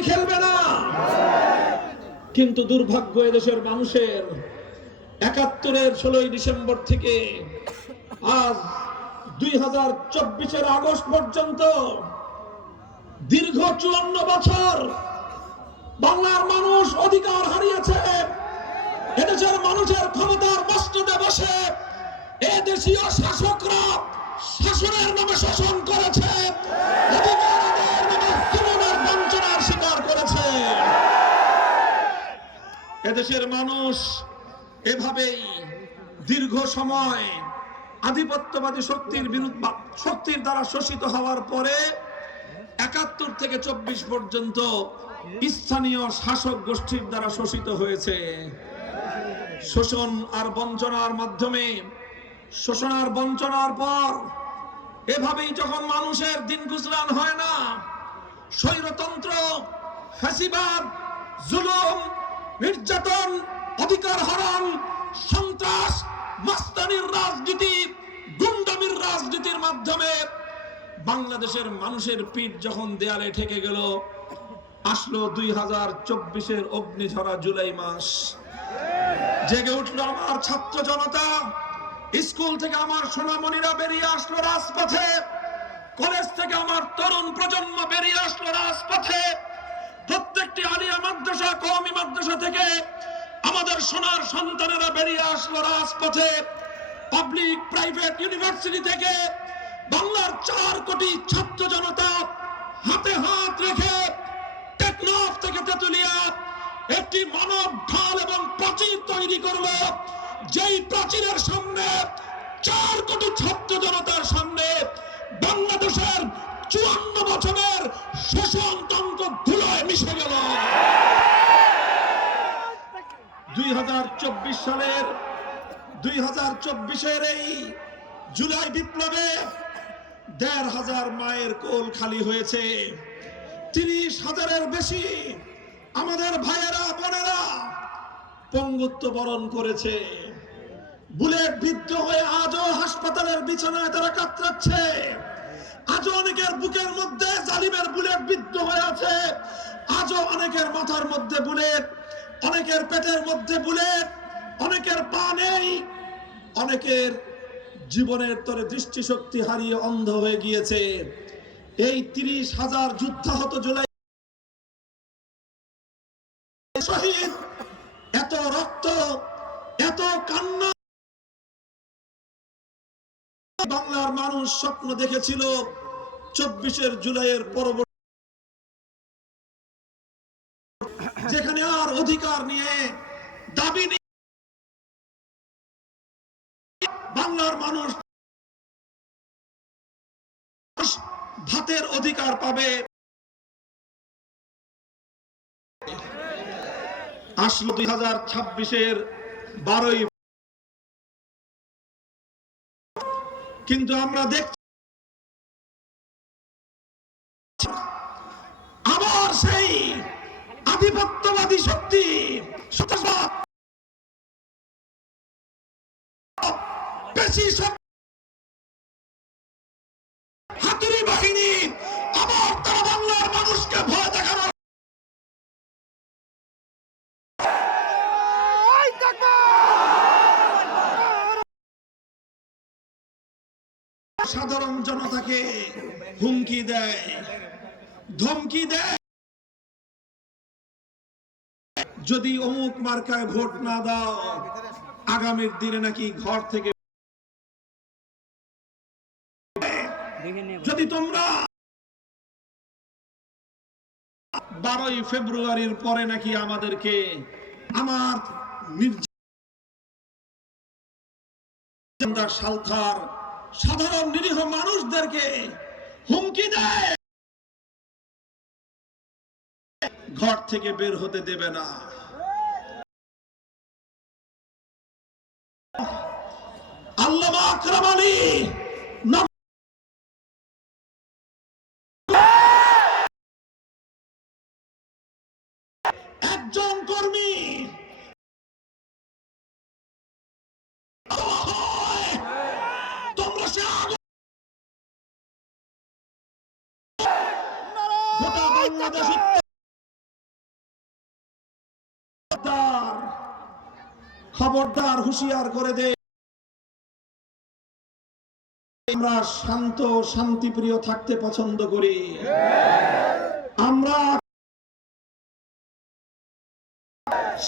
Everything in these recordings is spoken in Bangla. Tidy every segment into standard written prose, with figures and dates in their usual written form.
কি খেলবে না? কিন্তু দুর্ভাগ্য এদেশের মানুষের ৭১-এর ১৬ই ডিসেম্বর থেকে আজ ২০২৪-এর আগস্ট পর্যন্ত দীর্ঘ ৫৪ বছর বাংলার মানুষ অধিকার হারিয়েছে। এদেশের মানুষের ক্ষমতার মস্তদে বসে এদেশীয় শাসকরা শাসনের নামে শাসন করেছে, অধিকারের নামে জুলুমের বঞ্চনার শিকার করেছে। এদেশের মানুষ এভাবেই দীর্ঘ সময় আধিপত্যবাদী শক্তির দ্বারা শোষিত হওয়ার পরে ৭১ থেকে ২৪ পর্যন্ত স্থানীয় শাসক গোষ্ঠীর দ্বারা শোষিত হয়েছে। শোষণ আর বঞ্চনার মাধ্যমে, শোষণ আর বঞ্চনার পর এভাবেই যখন মানুষের দিন গুজরান হয় না, স্বৈরতন্ত্র, ফ্যাসিবাদ, জুলুম, নির্যাতন, অধিকার হরণ, সন্ত্রাস, মাস্তানির রাজনীতি, গুন্ডামির রাজনীতির মাধ্যমে বাংলাদেশের মানুষের পিঠ যখন দেয়ালে ঠেকে গেল, আসলো ২০২৪-এর অগ্নিঝরা জুলাই মাস। জেগে উঠলো আমার ছাত্র জনতা, স্কুল থেকে আমার সোনামণিরা বেরিয়ে আসলো রাজপথে, কলেজ থেকে আমার তরুণ প্রজন্ম বেরিয়ে আসলো রাজপথে, প্রত্যেকটি আলিয়া মাদ্রাসা, কওমি মাদ্রাসা থেকে আমাদের সোনার সন্তানেরা বেরিয়ে আসলো রাজপথে, পাবলিক প্রাইভেট ইউনিভার্সিটি থেকে বাংলার ৪ কোটি ছাত্র জনতা হাতে হাত রেখে টেকনাফ থেকে তেতুলিয়া একটি মানব ঢাল এবং প্রাচীর তৈরি করলো, যেই প্রাচীরের সামনে ৪ কোটি ছাত্র জনতার সামনে বাংলাদেশের ৫৪ বছরের শোষণতন্ত্র ধুলোয় মিশে গেল। ২০২৪-এর এই জুলাই বিপ্লবে ১৫০০ মায়ের কোল খালি হয়েছে, ৩০,০০০-এর বেশি আমাদের ভাইয়েরা বোনেরা পঙ্গুত্ব বরণ করেছে। বুলেট বিদ্ধ হয়ে আজও হাসপাতালের বিছানায় তারা কাতরাচ্ছে। আজও অনেকের বুকের মধ্যে জালিমের বুলেট বিদ্ধ হয়ে আছে। আজও অনেকের মাথার মধ্যে বুলেট, অনেকের পেটের মধ্যে বুলেট, অনেকের পা নেই, অনেকের জীবনের তরে দৃষ্টিশক্তি হারিয়ে অন্ধ হয়ে গিয়েছে। এই ৩০,০০০ যুদ্ধাহত জুলাই শহীদ, এত রক্ত, এত কান্না, বাংলার মানুষ স্বপ্ন দেখেছিল ২৪-এর জুলাইয়ের পরবর্তী, যেখানে আর অধিকার নিয়ে দাবি নিয়ে বাংলার মানুষ ভাতের অধিকার পাবে। আসলো ২০২৬-এর ১২ই, কিন্তু আমরা দেখছি আবার সেই আধিপত্যবাদী শক্তি, সন্ত্রাসবাদ, পেশি হাতুড়ি বাহিনী আবার তারা বাংলার মানুষকে ভয় দেখানো, সাধারণ জনতাকে হুমকি দেয়, ধমকি দেয়, যদি অমুক মার্কায় ভোট না দাও আগামীর দিনে নাকি ঘর থেকে, যদি তোমরা ১২ই ফেব্রুয়ারির পরে নাকি আমাদেরকে আমার সালথার সাধারণ নিরীহ মানুষদেরকে হুমকি দেয়, ঘর থেকে বের হতে দেবে না। আল্লামা আকরাম আলী একজন কর্মী, তোমরা সে গোটা বাংলাদেশ খবরদার হুঁশিয়ার করে দেয়, আমরা শান্ত শান্তিপ্রিয় থাকতে পছন্দ করি। আমরা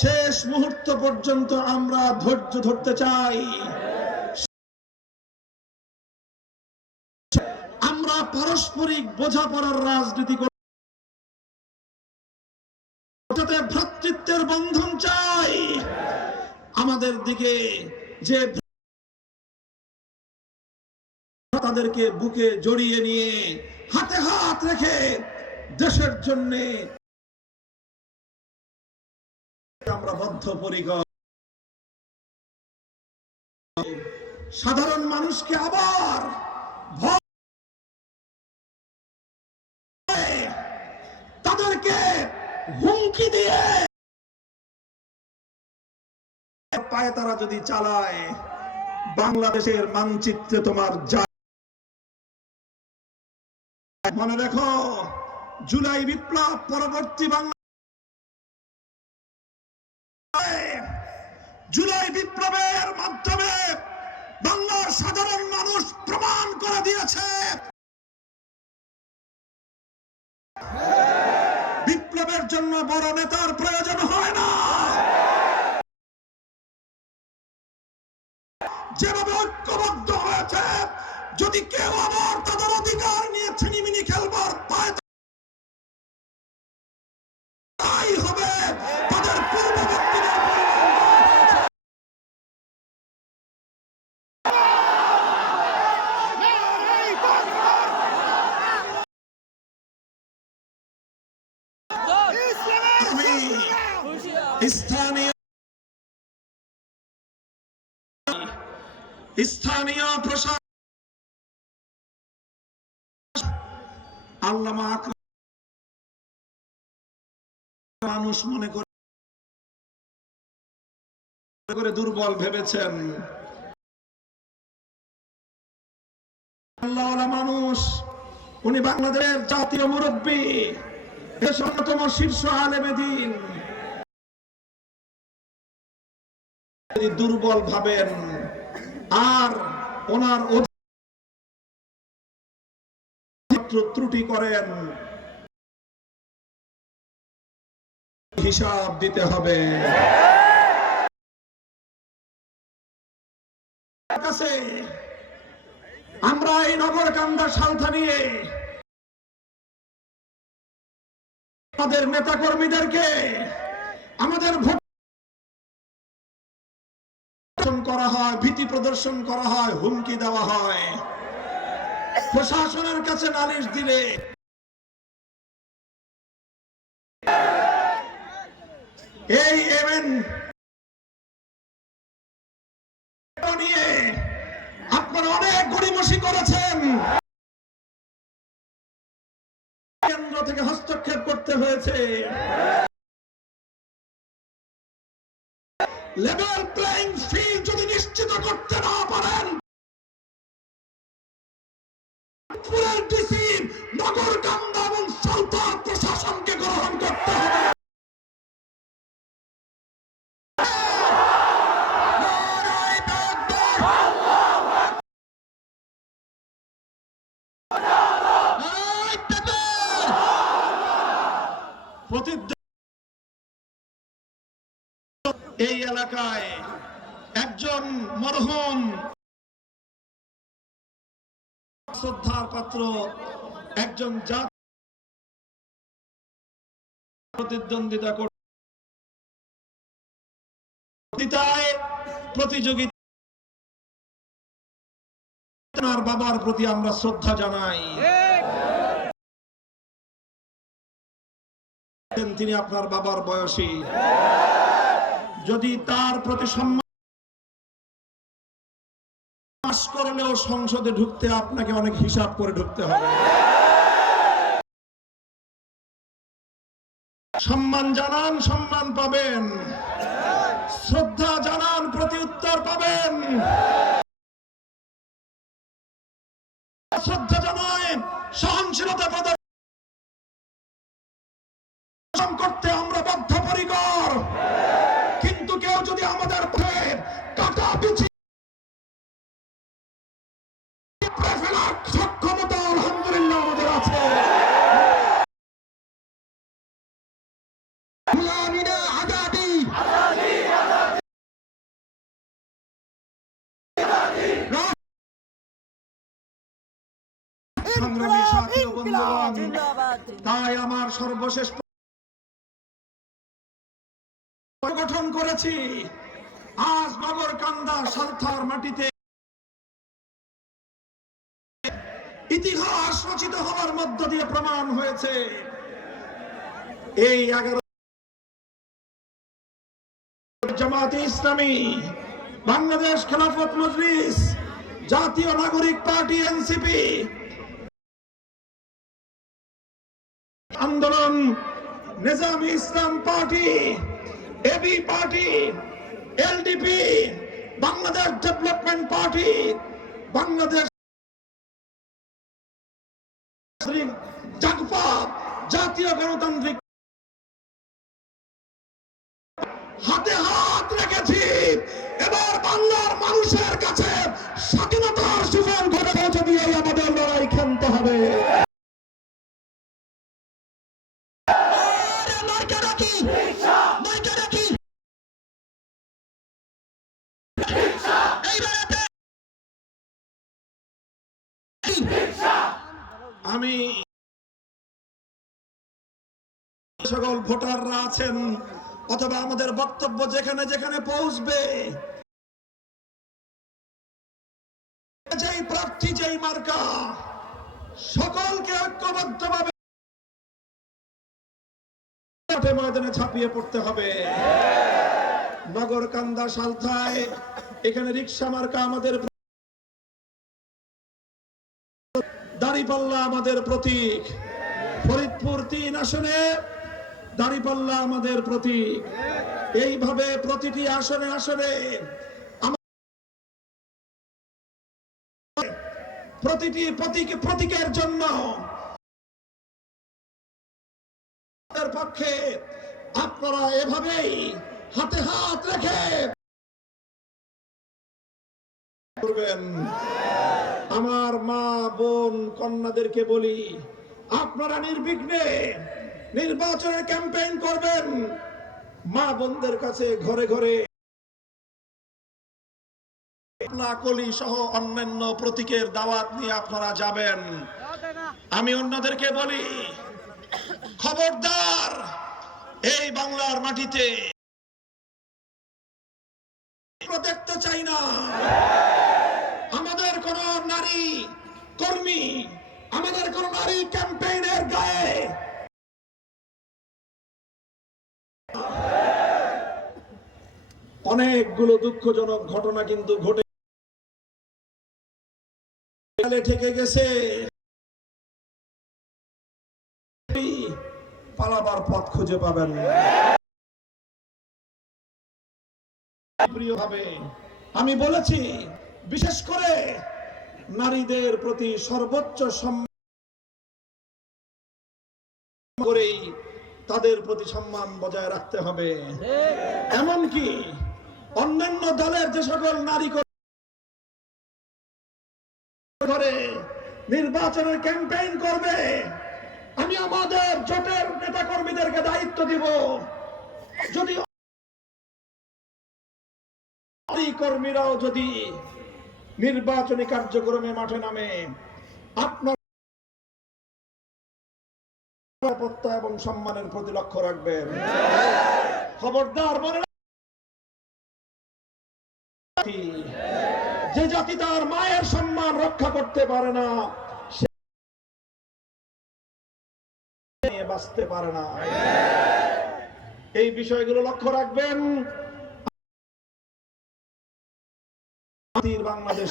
শেষ মুহূর্ত পর্যন্ত আমরা ধৈর্য ধরতে চাই। আমরা পারস্পরিক বোঝাপড়ার রাজনীতি করি, ভ্রাতৃত্বের বন্ধন চাই। আমাদের দিকে যে তাদেরকে বুকে জড়িয়ে নিয়ে হাতে হাত রেখে দেশের জন্য আমরা বদ্ধপরিকর। সাধারণ মানুষকে আবার তাদেরকে হুমকি দিয়ে পায়ে তারা যদি চালায়, বাংলাদেশের মানচিত্রে তোমার যা মনে রেখো, জুলাই বিপ্লব পরবর্তী জুলাই বিপ্লবের মাধ্যমে বাংলার সাধারণ মানুষ প্রমাণ করে দিয়েছে বিপ্লবের জন্য বড় নেতার প্রয়োজন হয় না। যেভাবে ঐক্যবদ্ধ হয়েছে, যদি কেউ আবার তাদের অধিকার নিয়ে ছিনিমিনি খেলবার পায়, তাই হবে তাদের পূর্ববর্তীদের স্থানীয় প্রশাসন আল্লামা আকরাম মানুষ মনে করে দুর্বল ভেবেছেন। আল্লাহওয়ালা মানুষ, উনি বাংলাদেশের জাতীয় মুরব্বী, দেশের অন্যতম শীর্ষ আলেমে দ্বীন। দুর্বল ভাবেন আর ওনার ত্রুটি করেন, হিসাব দিতে হবে। আমরা এই নগরকান্দা সালথা নিয়ে আমাদের নেতা কর্মীদেরকে আমাদের ভোট করা হয়, ভীতি প্রদর্শন করা হয়, হুমকি দেওয়া হয়। প্রশাসনের কাছে নালিশ দিলে এই এমএন নিয়ে আপনারা অনেক গড়িমসি করেছেন, কেন্দ্র থেকে হস্তক্ষেপ করতে হয়েছে। লেভেল প্লেইং ফিল্ড যদি নিশ্চিত করতে না পারেন, নগরকান্দা এবং সালথার প্রশাসনকে গ্রহণ করতে হবে। এই এলাকায় একজন মরহুম শ্রদ্ধার পাত্র একজন প্রতিদ্বন্দ্বিতা প্রতিযোগিতার বাবার প্রতি আমরা শ্রদ্ধা জানাই। তিনি আপনার বাবার বয়সী, যদি তার প্রতি সম্মান করলেও সংসদে ঢুকতে আপনাকে অনেক হিসাব করে ঢুকতে হবে। সম্মান জানান, সম্মান পাবেন। শ্রদ্ধা জানান, প্রতি উত্তর পাবেন। শ্রদ্ধা জানায়, সহনশীলতা প্রদর্শন করতে আমরা বদ্ধপরিকর। কিন্তু কেউ যদি আমাদের গোলামি না আজাদি, সংগ্রামী সাথী ও বন্ধুগণ, তাই আমার সর্বশেষ গঠন করেছি আজ নগরকান্দা সালথার মাটিতে ইতিহাস রচিত হওয়ার মধ্য দিয়ে প্রমাণ হয়েছে এই 11 জামাতে ইসলামী, বাংলাদেশ খেলাফত মজলিস, জাতীয় নাগরিক পার্টি এনসিপি, আন্দোলন, Nizami Islam party, AB party, LDP, Bangladesh development party, Bangladesh Jagpa, জাতীয় গণতান্ত্রিক হাতে হাত রেখেছি। এবার বাংলার মানুষের কাছে স্বাধীনতার সুফল ঘটে পৌঁছে দিয়ে আমাদের লড়াই খেলতে হবে। আমি সকল ভোটাররা আছেন অথবা আমাদের বক্তব্য যেখানে যেখানে পৌঁছবে, যেই প্রার্থী যেই মার্কা, সকলকে ঐক্যবদ্ধভাবে ময়দানে ছাপিয়ে পড়তে হবে। নগরকান্দা সালথায় এখানে রিকশা মার্কা আমাদের, দাঁড়িপাল্লা আমাদের প্রতীক, ফরিদপুর 3 আসনে দাঁড়িপাল্লা আমাদের প্রতীক। এইভাবে প্রতিটি আসনে আসনে প্রতিটি প্রতীকের জন্য পক্ষে আপনারা এভাবেই হাতে হাত রেখে করবেন। আমার মা বোন কন্যাদেরকে বলি, আপনারা নির্বিঘ্নে নির্বাচনের ক্যাম্পেইন করবেন। মা বোনদের কাছে ঘরে ঘরে কলি সহ অন্যান্য প্রতীকের দাওয়াত নিয়ে আপনারা যাবেন। আমি অন্যদেরকে বলি, খবরদার এই বাংলার মাটিতে দেখতে চাই না আমাদের কোন নারী কর্মী, আমাদের কোন নারী ক্যাম্পেইনের গায়ে অনেকগুলো দুঃখজনক ঘটনা কিন্তু ঘটে ঠেকে গেছে। পালাবার পথ খুঁজে পাবেন। প্রিয়ভাবে আমি বলেছি, বিশেষ করে নারীদের প্রতি সর্বোচ্চ সম্মান করেই তাদের প্রতি সম্মান বজায় রাখতে হবে। এমনকি অন্যান্য দলের যে সকল নারী করে নির্বাচনের ক্যাম্পেইন করবে, আমি আমাদের জোটের নেতা কর্মীদেরকে দায়িত্ব দিব, যদি কর্মীরাও যদি নির্বাচনী কার্যক্রমে মাঠে নামে, আপনার নিরাপত্তা এবং সম্মানের প্রতি লক্ষ্য রাখবেন। খবরদার মনে যে জাতি তার মায়ের সম্মান রক্ষা করতে পারে না, সে বাঁচতে পারে না। এই বিষয়গুলো লক্ষ্য রাখবেন। বাংলাদেশ